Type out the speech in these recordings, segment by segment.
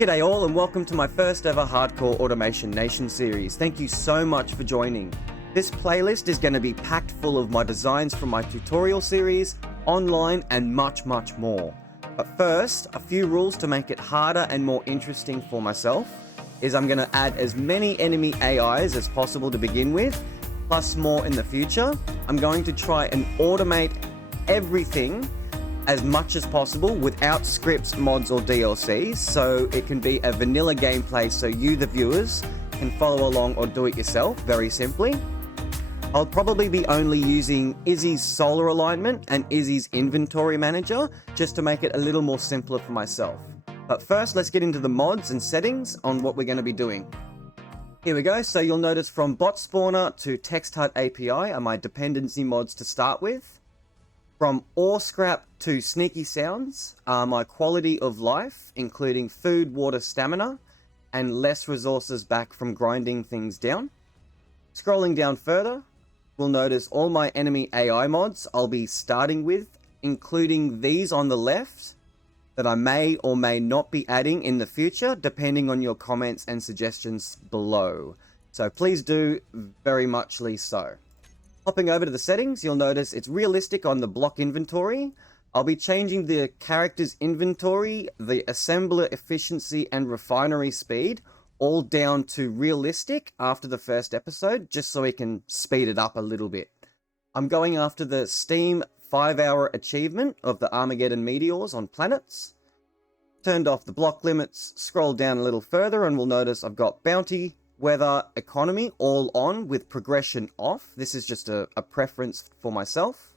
G'day all and welcome to my first ever Hardcore Automation Nation series. Thank you so much for joining. This playlist is going to be packed full of my designs from my tutorial series, online and much more. But first, a few rules to make it harder and more interesting for myself is I'm going to add as many enemy AIs as possible to begin with, plus more in the future. I'm going to try and automate everything as much as possible without scripts, mods or DLCs, so it can be a vanilla gameplay so you, the viewers, can follow along or do it yourself very simply. I'll probably be only using Izzy's solar alignment and Izzy's inventory manager just to make it a little more simpler for myself. But first, let's get into the mods and settings on what we're going to be doing. Here we go. So you'll notice from bot spawner to text hut API are my dependency mods to start with. From ore scrap to sneaky sounds are my quality of life, including food, water, stamina, and less resources back from grinding things down. Scrolling down further, we'll notice all my enemy AI mods I'll be starting with, including these on the left that I may or may not be adding in the future, depending on your comments and suggestions below. So please do very muchly so. Hopping over to the settings, you'll notice it's realistic on the block inventory. I'll be changing the character's inventory, the assembler efficiency and refinery speed all down to realistic after the first episode, just so we can speed it up a little bit. I'm going after the Steam 5-hour achievement of the Armageddon meteors on planets. Turned off the block limits, scroll down a little further and we'll notice I've got bounty, weather, economy all on with progression off. This is just a preference for myself.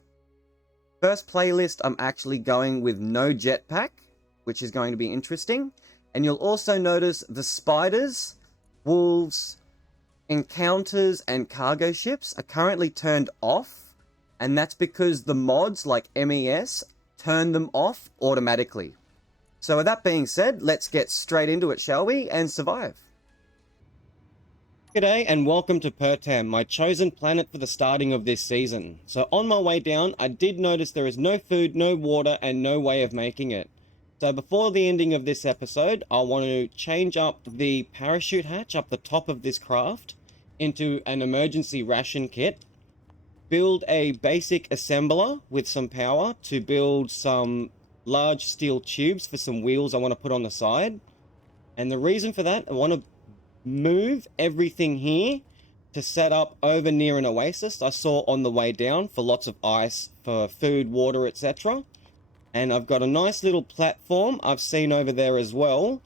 First playlist, I'm actually going with no jetpack, which is going to be interesting. And you'll also notice the spiders, wolves, encounters, and cargo ships are currently turned off. And that's because the mods like MES turn them off automatically. So with that being said, let's get straight into it, shall we? And survive. G'day and welcome to Pertam, my chosen planet for the starting of this season. So on my way down, I did notice there is no food, no water, and no way of making it. So before the ending of this episode, I want to change up the parachute hatch up the top of this craft into an emergency ration kit, build a basic assembler with some power to build some large steel tubes for some wheels I want to put on the side. And the reason for that, I want to move everything here to set up over near an oasis I saw on the way down for lots of ice, for food, water, etc. And I've got a nice little platform I've seen over there as well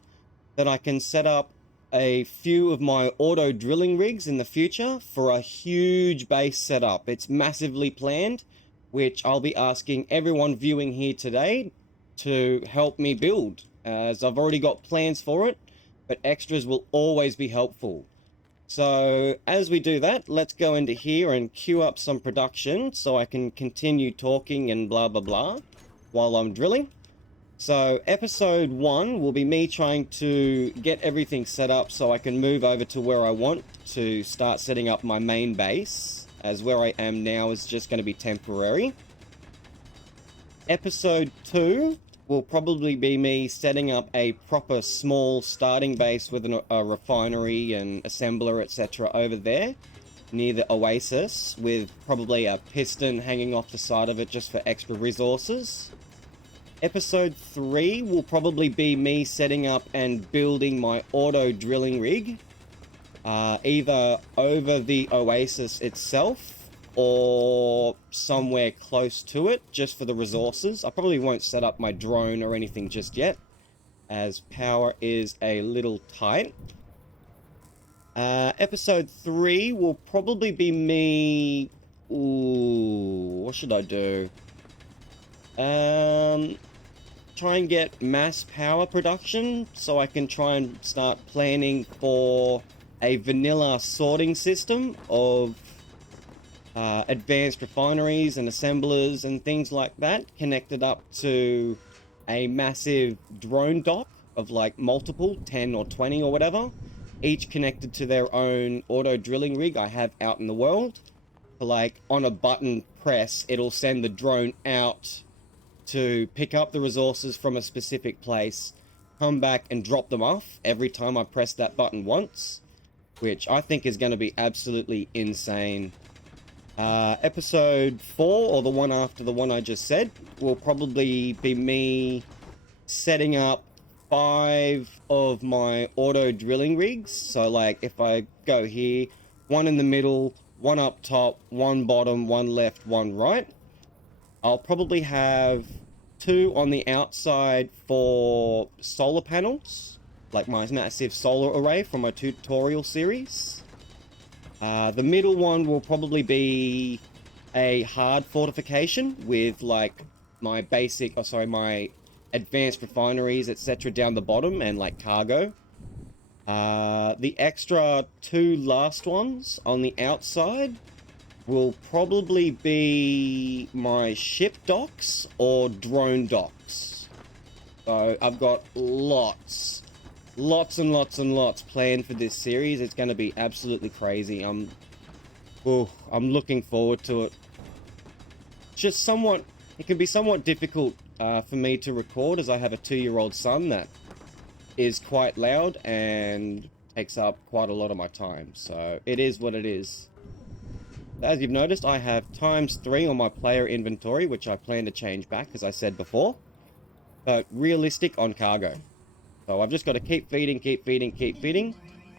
that I can set up a few of my auto drilling rigs in the future for a huge base setup. It's massively planned, which I'll be asking everyone viewing here today to help me build, as I've already got plans for it, but extras will always be helpful. So as we do that, let's go into here and queue up some production so I can continue talking and blah blah blah while I'm drilling. So episode 1 will be me trying to get everything set up so I can move over to where I want to start setting up my main base, as where I am now is just going to be temporary. Episode 2 will probably be me setting up a proper small starting base with a refinery and assembler, etc. over there near the oasis, with probably a piston hanging off the side of it just for extra resources. Episode 3 will probably be me setting up and building my auto drilling rig, either over the oasis itself or somewhere close to it, just for the resources. I probably won't set up my drone or anything just yet, as power is a little tight. Episode 3 will probably be me... Ooh, what should I do? Try and get mass power production, so I can try and start planning for a vanilla sorting system of advanced refineries and assemblers and things like that, connected up to a massive drone dock of like multiple 10 or 20 or whatever, each connected to their own auto drilling rig I have out in the world. Like on a button press, it'll send the drone out to pick up the resources from a specific place come back and drop them off every time I press that button once, which I think is going to be absolutely insane. Episode 4, or the one after the one I just said, will probably be me setting up 5 of my auto drilling rigs. So like if I go here, one in the middle, one up top, one bottom, one left, one right, I'll probably have 2 on the outside for solar panels, like my massive solar array from my tutorial series. The middle one will probably be a hard fortification with like my basic, oh sorry, my advanced refineries, etc. down the bottom and like cargo. The extra 2 last ones on the outside will probably be my ship docks or drone docks. So I've got lots and lots planned for this series. It's going to be absolutely crazy. I'm looking forward to it. Just somewhat, it can be somewhat difficult for me to record, as I have a 2-year-old son that is quite loud and takes up quite a lot of my time. So it is what it is. As you've noticed, I have ×3 on my player inventory, which I plan to change back, as I said before. But realistic on cargo. So I've just got to keep feeding,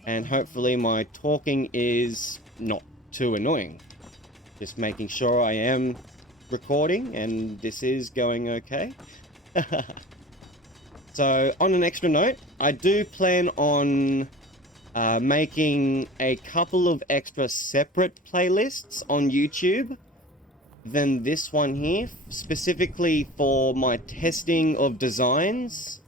and hopefully my talking is not too annoying. Just making sure I am recording and this is going okay. So on an extra note, I do plan on making a couple of extra separate playlists on YouTube than this one here, specifically for my testing of designs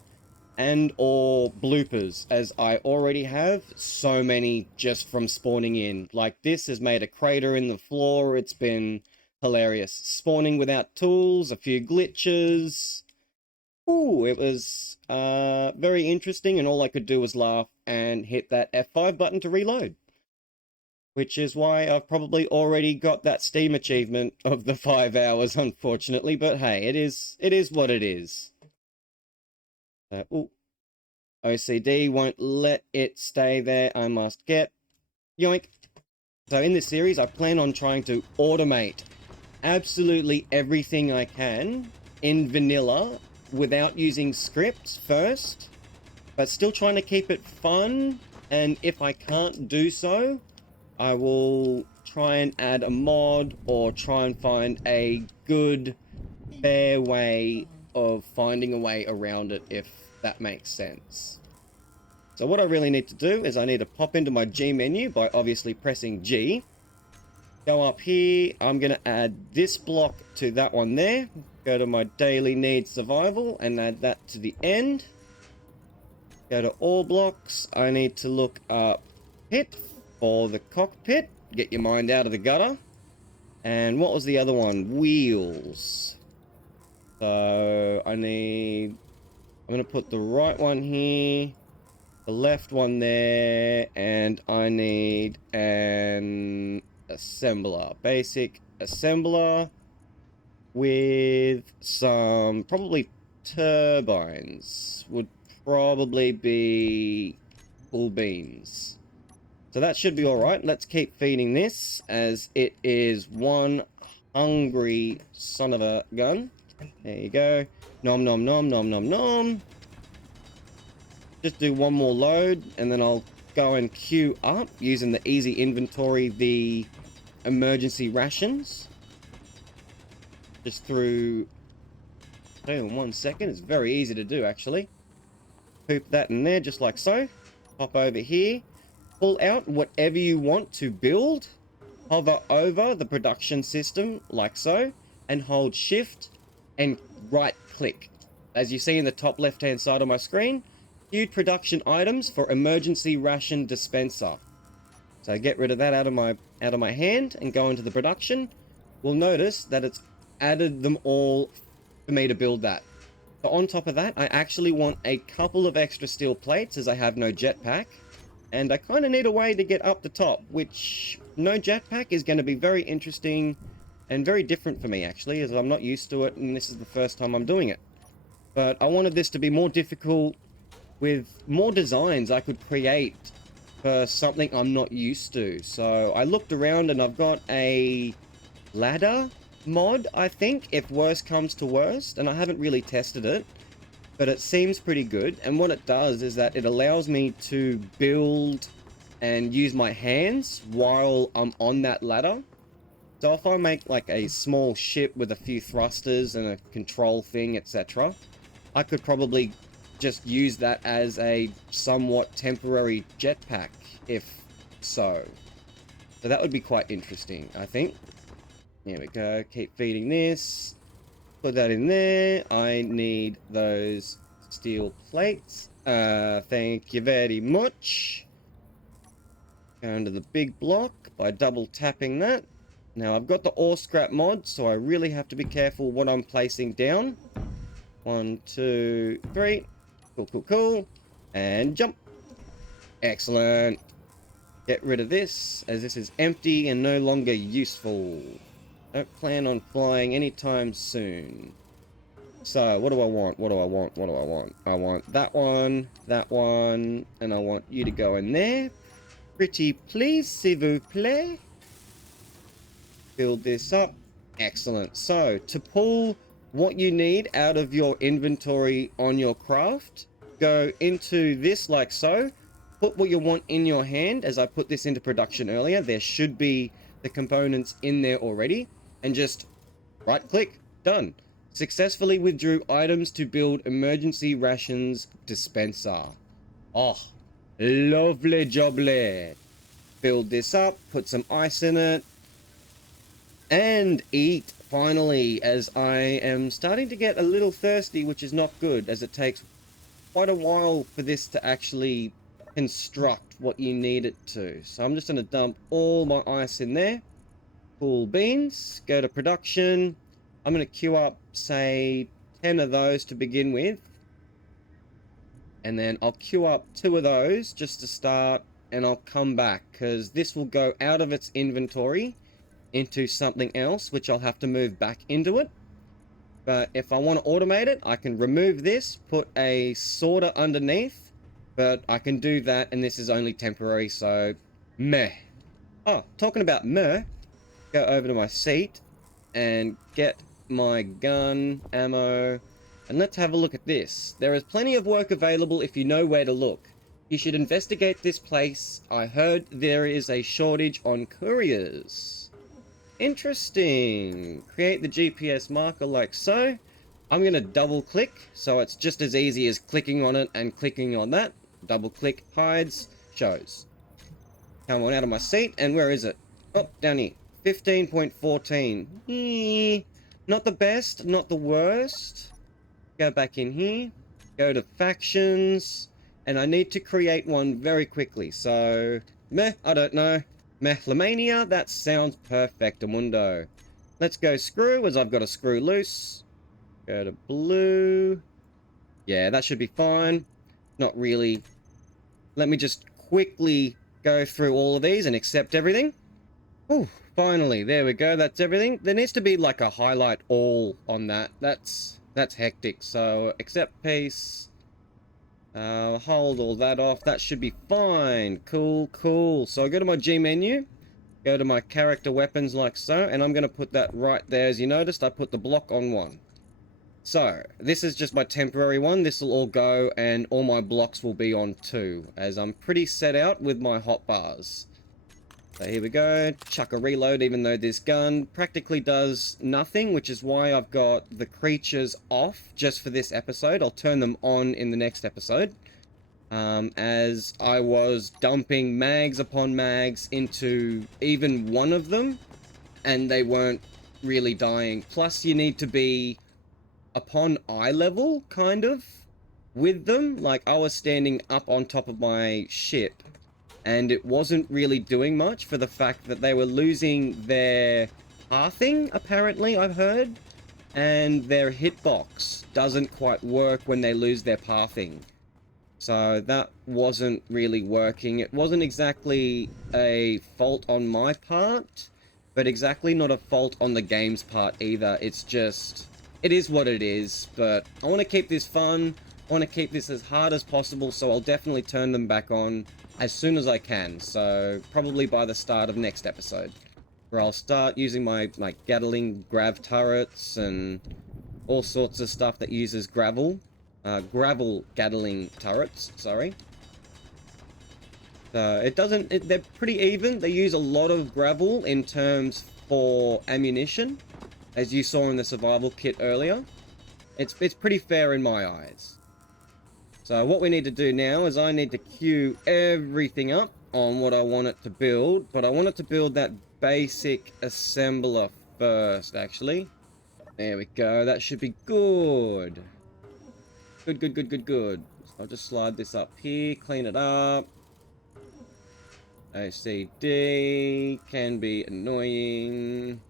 and or bloopers, as I already have so many just from spawning in. Like this has made a crater in the floor. It's been hilarious. Spawning without tools, a few glitches. Ooh, it was very interesting, and all I could do was laugh and hit that F5 button to reload. Which is why I've probably already got that Steam achievement of the 5 hours, unfortunately. But hey, it is what it is. Ooh. OCD won't let it stay there. I must get... Yoink. So in this series, I plan on trying to automate absolutely everything I can in vanilla without using scripts first, but still trying to keep it fun. And if I can't do so, I will try and add a mod or try and find a good, fair way of finding a way around it, if that makes sense. So what I really need to do is I need to pop into my G menu by obviously pressing G. Go up here, I'm going to add this block to that one there. Go to my daily needs survival and add that to the end. Go to all blocks. I need to look up pit for the cockpit. Get your mind out of the gutter. And what was the other one? Wheels. So I'm going to put the right one here, the left one there, and I need an assembler, basic assembler with some probably turbines, would probably be full beams. So that should be all right. Let's keep feeding this, as it is one hungry son of a gun. There you go. Nom nom nom nom nom nom. Just do one more load and then I'll go and queue up using the easy inventory, the emergency rations. Just through... Hang on 1 second. It's very easy to do, actually. Poop that in there just like so. Pop over here. Pull out whatever you want to build. Hover over the production system like so. And hold shift and right click. As you see in the top left hand side of my screen, queued production items for emergency ration dispenser. So get rid of that out of my hand and go into the production. We'll notice that it's added them all for me to build that. But on top of that, I actually want a couple of extra steel plates, as I have no jetpack. And I kind of need a way to get up the top, which no jetpack is going to be very interesting and very different for me, actually, as I'm not used to it and this is the first time I'm doing it. But I wanted this to be more difficult with more designs I could create for something I'm not used to. So I looked around and I've got a ladder mod, I think, if worst comes to worst, and I haven't really tested it, but it seems pretty good. And what it does is that it allows me to build and use my hands while I'm on that ladder. So if I make like a small ship with a few thrusters and a control thing, etc., I could probably just use that as a somewhat temporary jetpack, if so. So that would be quite interesting, I think. Here we go, keep feeding this. Put that in there. I need those steel plates. Thank you very much. Go into the big block by double tapping that. Now I've got the ore scrap mod, so I really have to be careful what I'm placing down. 1, 2, 3. Cool, cool, cool. And jump. Excellent. Get rid of this, as this is empty and no longer useful. Don't plan on flying anytime soon. So, what do I want? What do I want? What do I want? I want that one, and I want you to go in there. Pretty please, s'il vous plaît. Build this up. Excellent. So, to pull what you need out of your inventory on your craft, go into this like so. Put what you want in your hand. As I put this into production earlier, there should be the components in there already. And just right click, done. Successfully withdrew items to build emergency rations dispenser. Oh, lovely jubbly. Build this up, put some ice in it, and eat finally, as I am starting to get a little thirsty, which is not good, as it takes quite a while for this to actually construct what you need it to. So I'm just going to dump all my ice in there. Cool beans, go to production. I'm going to queue up, say, 10 of those to begin with. And then I'll queue up 2 of those just to start, and I'll come back, because this will go out of its inventory into something else, which I'll have to move back into it. But if I want to automate it, I can remove this, put a sorter underneath, but I can do that, and this is only temporary, so meh. Oh, talking about meh, go over to my seat and get my gun, ammo, and let's have a look at this. There is plenty of work available if you know where to look. You should investigate this place. I heard there is a shortage on couriers. Interesting. Create the GPS marker like so. I'm going to double click, so it's just as easy as clicking on it and clicking on that. Double click, hides, shows. Come on out of my seat, and where is it? Oh, down here. 15.14. Not the best, not the worst. Go back in here. Go to factions. And I need to create one very quickly. So, meh, I don't know. Mehlemania, that sounds perfectamundo. Let's go screw, as I've got a screw loose. Go to blue. Yeah, that should be fine. Not really. Let me just quickly go through all of these and accept everything. Ooh, finally, there we go, that's everything. There needs to be like a highlight all on that. That's hectic. So, accept piece. Hold all that off. That should be fine. Cool, cool. So I go to my G menu, go to my character weapons like so, and I'm going to put that right there. As you noticed, I put the block on 1. So, this is just my temporary one. This will all go, and all my blocks will be on 2, as I'm pretty set out with my hotbars. So here we go. Chuck a reload, even though this gun practically does nothing, which is why I've got the creatures off just for this episode. I'll turn them on in the next episode. As I was dumping mags upon mags into even one of them, and they weren't really dying. Plus, you need to be upon eye level, kind of, with them. Like, I was standing up on top of my ship, and it wasn't really doing much for the fact that they were losing their pathing, apparently, I've heard. And their hitbox doesn't quite work when they lose their pathing. So that wasn't really working. It wasn't exactly a fault on my part, but exactly not a fault on the game's part either. It's just, it is what it is, but I want to keep this fun. I want to keep this as hard as possible, so I'll definitely turn them back on as soon as I can. So probably by the start of next episode, where I'll start using my Gatling grav turrets and all sorts of stuff that uses gravel. Gravel Gatling turrets, sorry. It doesn't, they're pretty even. They use a lot of gravel in terms for ammunition, as you saw in the survival kit earlier. It's pretty fair in my eyes. So what we need to do now is I need to queue everything up on what I want it to build, but I want it to build that basic assembler first, actually. There we go, that should be good. Good, good, good, good, good. So I'll just slide this up here, clean it up. OCD can be annoying.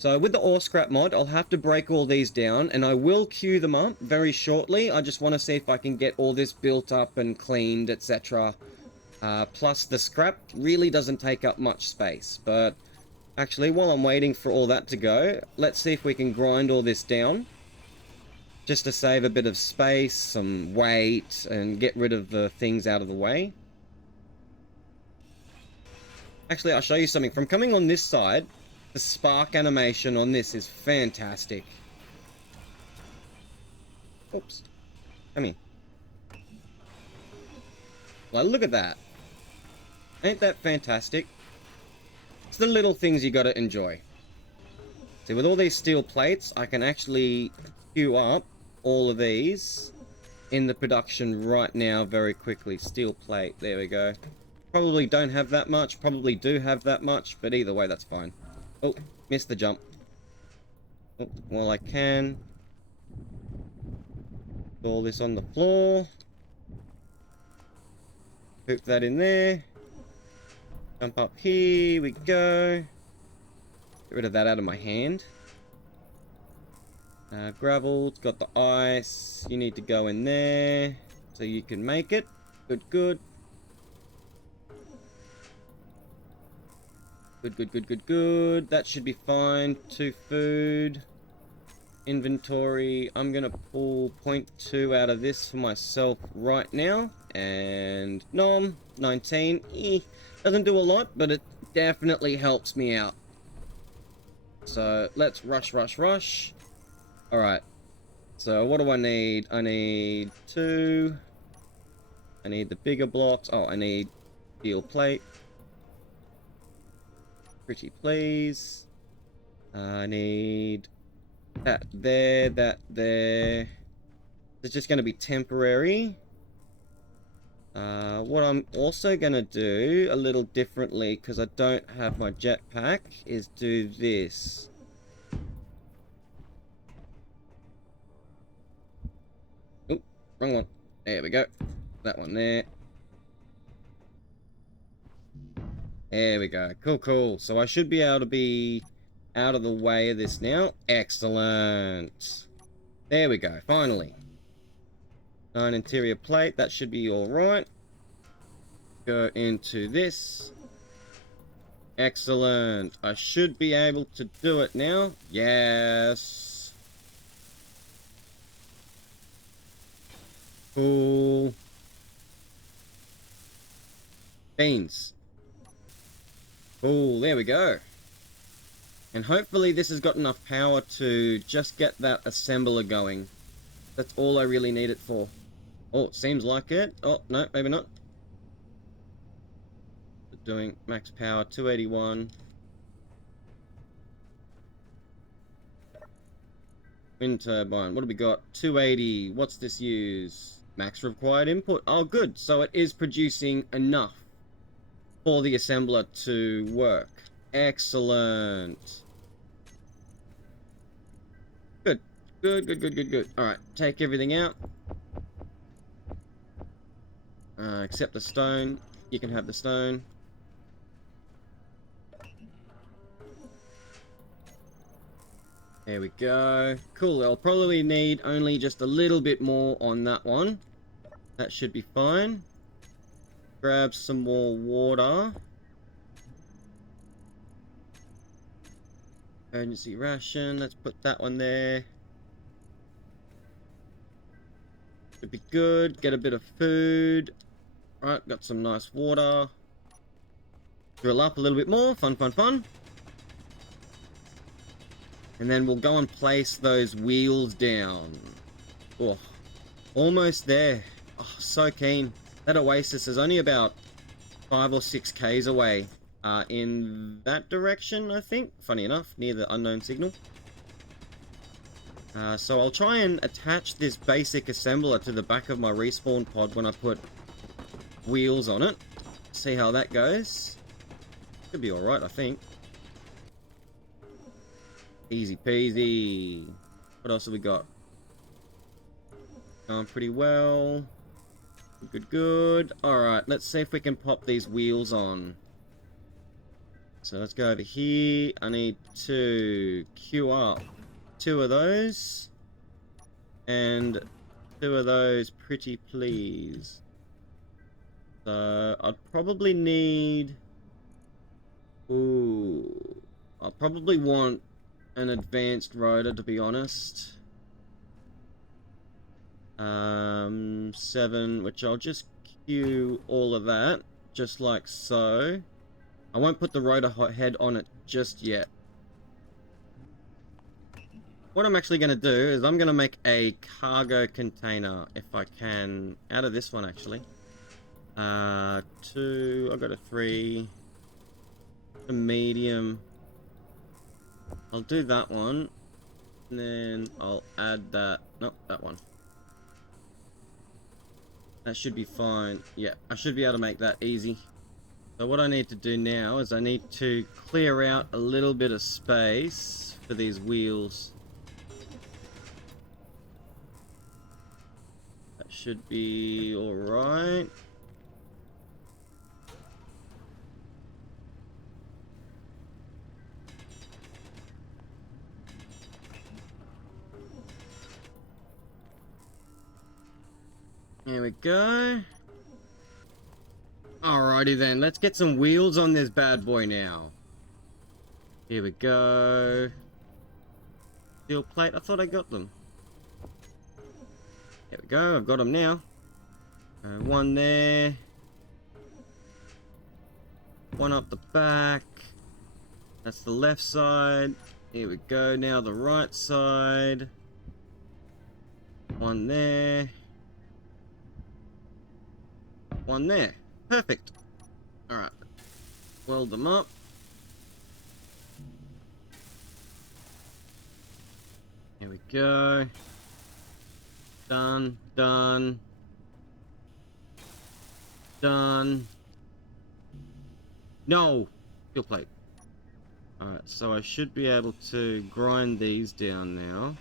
So with the ore scrap mod, I'll have to break all these down, and I will queue them up very shortly. I just want to see if I can get all this built up and cleaned, etc. Plus the scrap really doesn't take up much space. But actually, while I'm waiting for all that to go, let's see if we can grind all this down, just to save a bit of space, some weight, and get rid of the things out of the way. Actually, I'll show you something. From coming on this side, the spark animation on this is fantastic. Oops. Come here. Well, look at that. Ain't that fantastic? It's the little things you gotta enjoy. See, with all these steel plates, I can actually queue up all of these in the production right now very quickly. Steel plate, there we go. Probably don't have that much, probably do have that much, but either way, that's fine. Oh, missed the jump. Oh, well, I can. Put all this on the floor. Hook that in there. Jump up here, we go. Get rid of that out of my hand. Gravel, it's got the ice. You need to go in there so you can make it. Good, good. Good, good, good, good, good. That should be fine. 2 food. Inventory. I'm going to pull 0.2 out of this for myself right now. And nom, 19. Doesn't do a lot, but it definitely helps me out. So let's rush, rush, rush. Alright. So what do I need? I need 2. I need the bigger blocks. Oh, I need steel plate. Pretty please. I need that there, that there. It's just going to be temporary. What I'm also going to do a little differently, because I don't have my jetpack, is do this. Oop, wrong one. There we go. That one there. There we go. Cool, cool. So I should be able to be out of the way of this now. Excellent. There we go. Finally. 9 interior plate. That should be alright. Go into this. Excellent. I should be able to do it now. Yes. Cool. Beans. Cool, there we go. And hopefully this has got enough power to just get that assembler going. That's all I really need it for. Oh, it seems like it. Oh, no, maybe not. Doing max power, 281. Wind turbine, what do we got? 280. What's this use? Max required input. Oh, good. So it is producing enough for the assembler to work. Excellent. Good. Good, good, good, good, good. Alright, take everything out. Except the stone. You can have the stone. There we go. Cool, I'll probably need only just a little bit more on that one. That should be fine. Grab some more water. Emergency ration, let's put that one there. Should be good. Get a bit of food. Right, got some nice water. Drill up a little bit more. Fun, fun, fun. And then we'll go and place those wheels down. Oh, almost there. Oh, so keen. That oasis is only about 5 or 6 Ks away. In that direction, I think. Funny enough, near the unknown signal. So I'll try and attach this basic assembler to the back of my respawn pod when I put wheels on it. See how that goes. Could be alright, I think. Easy peasy. What else have we got? Going pretty well. Good, good. Alright, let's see if we can pop these wheels on. So let's go over here. I need to queue up 2 of those. And 2 of those, pretty please. So I'd probably need... Ooh. I'll probably want an advanced rotor, to be honest. 7, which I'll just queue all of that, just like so. I won't put the rotor head on it just yet. What I'm actually going to do is I'm going to make a cargo container, if I can, out of this one actually. 2, I've got a 3, a medium. I'll do that one, and then I'll add that, nope, that one. That should be fine. Yeah, I should be able to make that easy. So what I need to do now is I need to clear out a little bit of space for these wheels. That should be alright. There we go. Alrighty then, let's get some wheels on this bad boy now. Here we go. Steel plate, I thought I got them. There we go, I've got them now. One there. One up the back. That's the left side. Here we go, now the right side. One there. One there. Perfect. Alright. Weld them up. Here we go. Done. Done. Done. No! Steel plate. Alright, so I should be able to grind these down now.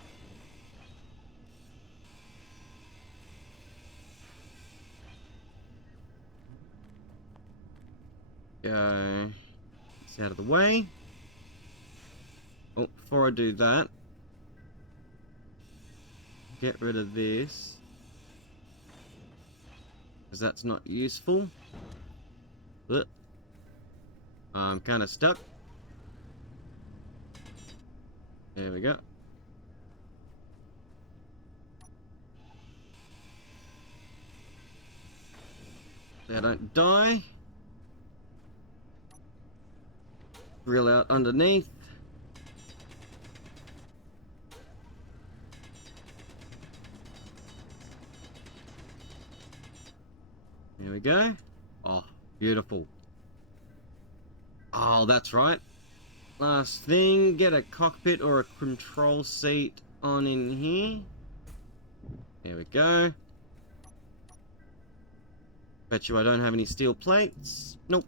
Go. It's out of the way. Oh, before I do that, get rid of this, because that's not useful. But I'm kind of stuck. There we go. They don't die. Drill out underneath. There we go. Oh, beautiful. Oh, that's right. Last thing, get a cockpit or a control seat on in here. There we go. Bet you I don't have any steel plates. Nope.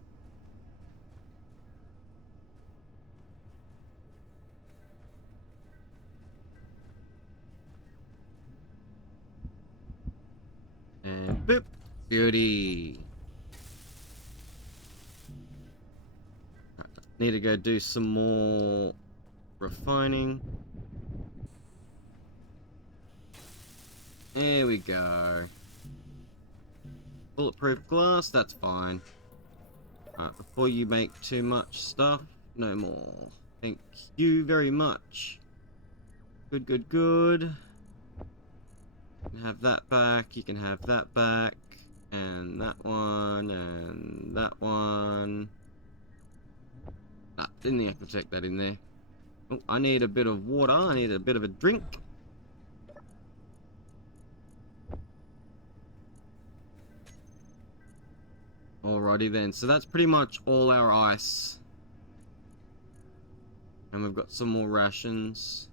And boop. Beauty. Need to go do some more refining. There we go. Bulletproof glass, that's fine. Before you make too much stuff, no more. Thank you very much. Good, good, good. You can have that back, you can have that back, and that one, and that one. Ah, didn't have to check that in there. Oh, I need a bit of water, I need a bit of a drink. Alrighty then, so that's pretty much all our ice. And we've got some more rations.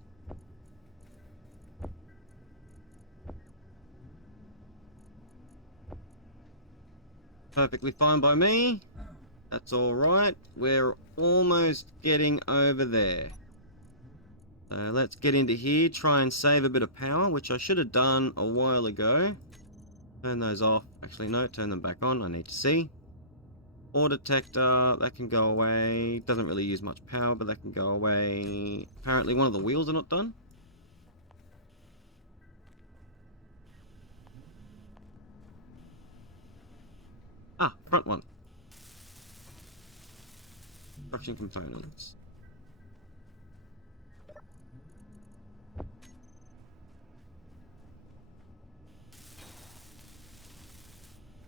Perfectly fine by me. That's alright. We're almost getting over there. So let's get into here, try and save a bit of power, which I should have done a while ago. Turn those off. Actually, no, turn them back on. I need to see. Ore detector, that can go away. Doesn't really use much power, but that can go away. Apparently one of the wheels are not done. Ah, front one. Construction components.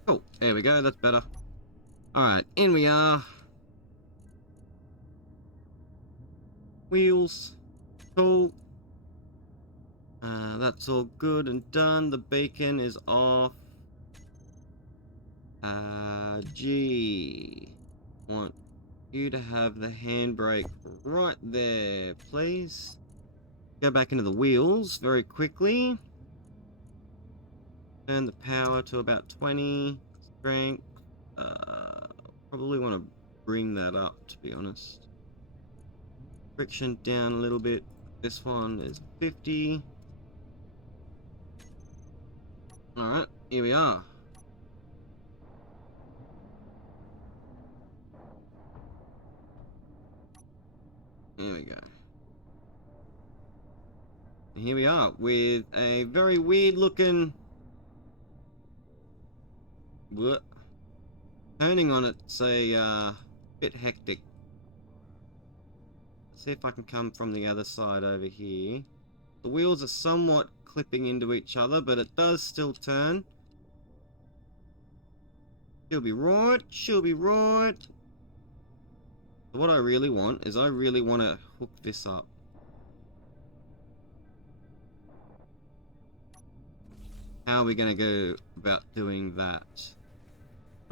Cool, there we go, that's better. Alright, in we are. Wheels. Cool. That's all good and done. The beacon is off. Gee. Want you to have the handbrake right there, please. Go back into the wheels very quickly. Turn the power to about 20. Strength. Probably want to bring that up, to be honest. Friction down a little bit. This one is 50. Alright, here we are. Here we go. And here we are with a very weird looking... What? Turning on it's a bit hectic. Let's see if I can come from the other side over here. The wheels are somewhat clipping into each other, but it does still turn. She'll be right, she'll be right. What I really want is I really want to hook this up. How are we going to go about doing that?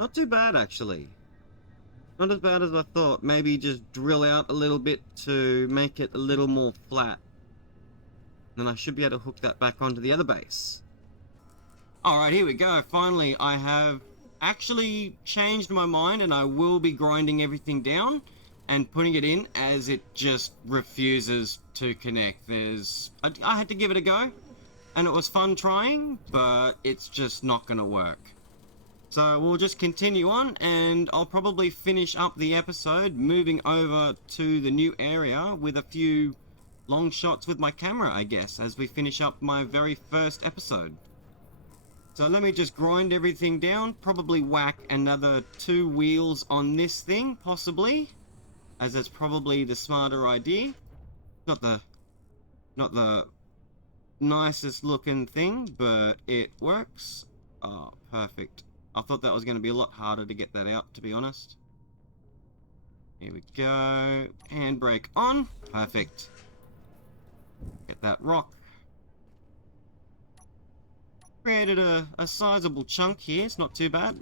Not too bad, actually. Not as bad as I thought. Maybe just drill out a little bit to make it a little more flat. Then I should be able to hook that back onto the other base. Alright, here we go. Finally, I have actually changed my mind and I will be grinding everything down and putting it in, as it just refuses to connect. I had to give it a go and it was fun trying, but it's just not going to work. So we'll just continue on and I'll probably finish up the episode moving over to the new area with a few long shots with my camera, I guess, as we finish up my very first episode. So let me just grind everything down, probably whack another 2 wheels on this thing, possibly, as that's probably the smarter idea. Not the nicest looking thing, but it works. Oh, perfect. I thought that was going to be a lot harder to get that out, to be honest. Here we go. Handbrake on. Perfect. Get that rock. Created a sizable chunk here. It's not too bad.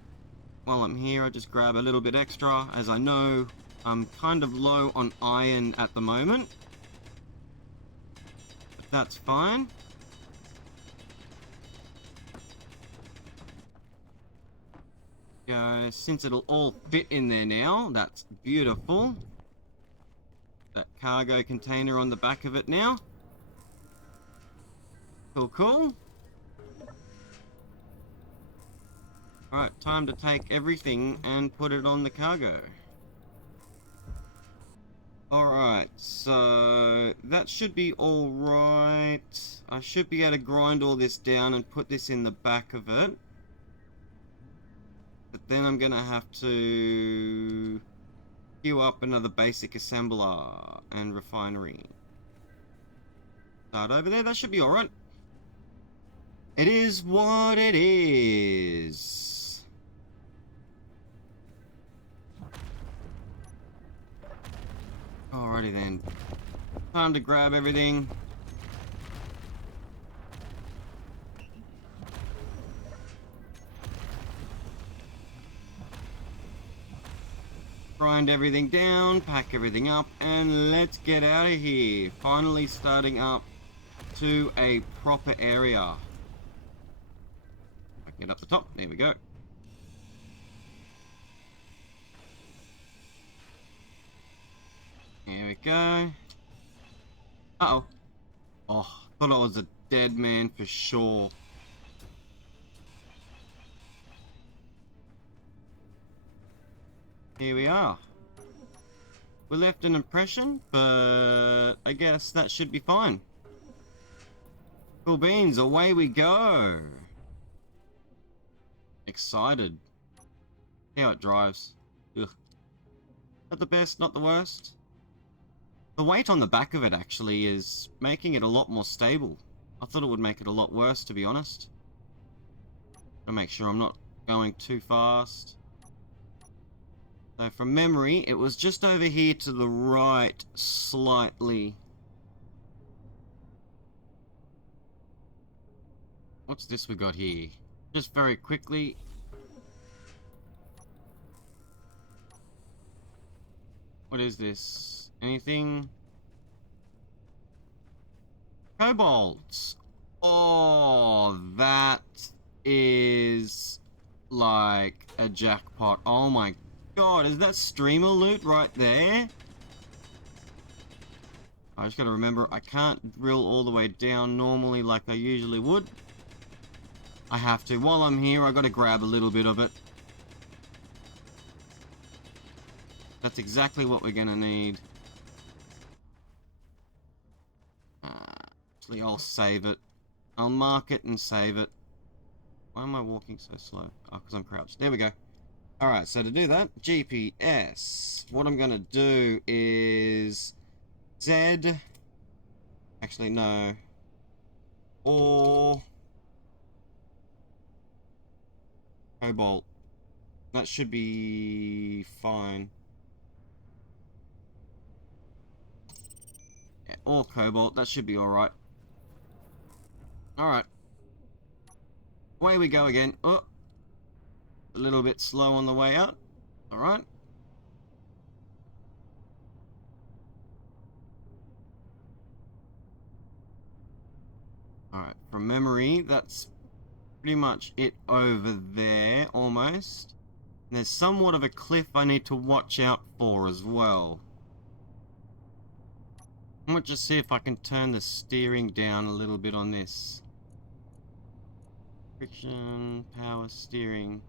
While I'm here, I just grab a little bit extra, as I know I'm kind of low on iron at the moment. But that's fine. Since it'll all fit in there now, that's beautiful. That cargo container on the back of it now. Cool, cool. Alright, time to take everything and put it on the cargo. Alright, so that should be alright. I should be able to grind all this down and put this in the back of it. But then I'm gonna have to queue up another basic assembler and refinery. Start over there, that should be alright. It is what it is. Alrighty then. Time to grab everything. Grind everything down, pack everything up, and let's get out of here. Finally starting up to a proper area. I can get up the top. There we go. There we go. Uh-oh. Oh, thought I was a dead man for sure. Here we are. We left an impression, but I guess that should be fine. Cool beans, away we go. Excited. See how it drives. Ugh. Not the best, not the worst. The weight on the back of it actually is making it a lot more stable. I thought it would make it a lot worse, to be honest. Gotta make sure I'm not going too fast. So from memory, it was just over here to the right, slightly. What's this we got here? Just very quickly. What is this? Anything? Cobalt. Oh, that is like a jackpot. Oh my god, is that streamer loot right there? I just gotta remember, I can't drill all the way down normally like I usually would. I have to. While I'm here, I gotta grab a little bit of it. That's exactly what we're gonna need. Actually, I'll save it. I'll mark it and save it. Why am I walking so slow? Oh, because I'm crouched. There we go. Alright, so to do that, GPS. What I'm gonna do is Z. Actually, no. Or Cobalt. That should be fine. Yeah, or Cobalt. That should be alright. Alright. Away we go again. Oh. A little bit slow on the way out. Alright. Alright, from memory, that's pretty much it over there, almost. And there's somewhat of a cliff I need to watch out for as well. I might just see if I can turn the steering down a little bit on this. Friction, power, steering.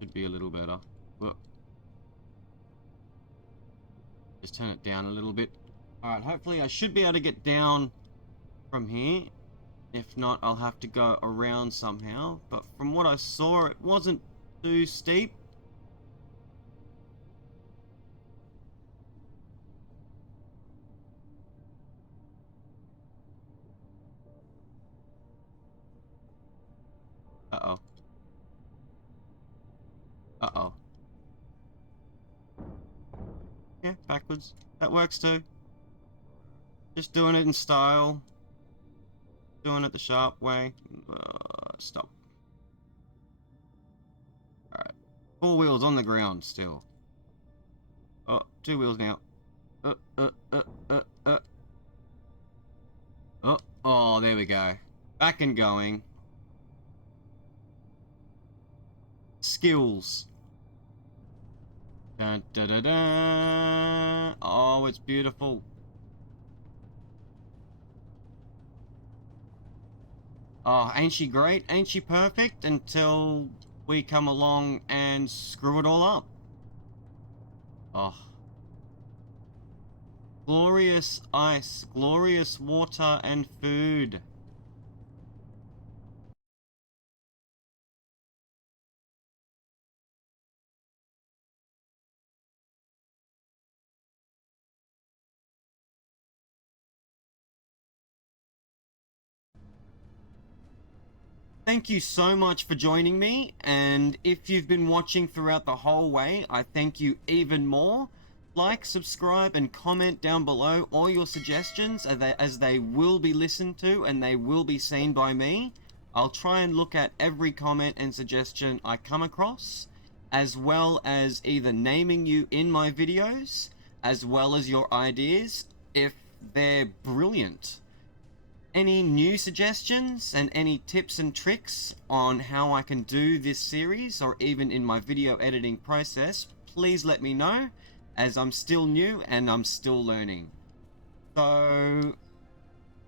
Should be a little better. Whoa. Just turn it down a little bit. Alright, hopefully I should be able to get down from here. If not, I'll have to go around somehow. But from what I saw, it wasn't too steep. Uh-oh. Uh-oh. Yeah, backwards. That works too. Just doing it in style. Doing it the sharp way. Stop. Alright. 4 wheels on the ground still. Oh, 2 wheels now. Uh, uh, uh, uh, uh. Oh, there we go. Back and going. Skills. Dun, da, da, da. Oh, it's beautiful. Oh, ain't she great? Ain't she perfect? Until we come along and screw it all up. Oh. Glorious ice, glorious water and food. thank you so much for joining me, and if you've been watching throughout the whole way, I thank you even more. Like, subscribe, and comment down below all your suggestions as they will be listened to and they will be seen by me. I'll try and look at every comment and suggestion I come across, as well as either naming you in my videos, as well as your ideas, if they're brilliant. Any new suggestions and any tips and tricks on how I can do this series, or even in my video editing process, please let me know, as I'm still new and I'm still learning. So,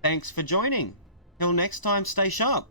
thanks for joining. Till next time, stay sharp.